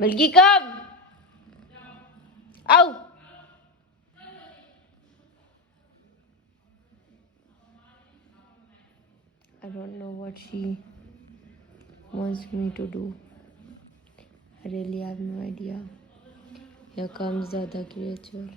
Milky, come! Ow! I don't know what she wants me to do. I really have no idea. Here comes the other creature.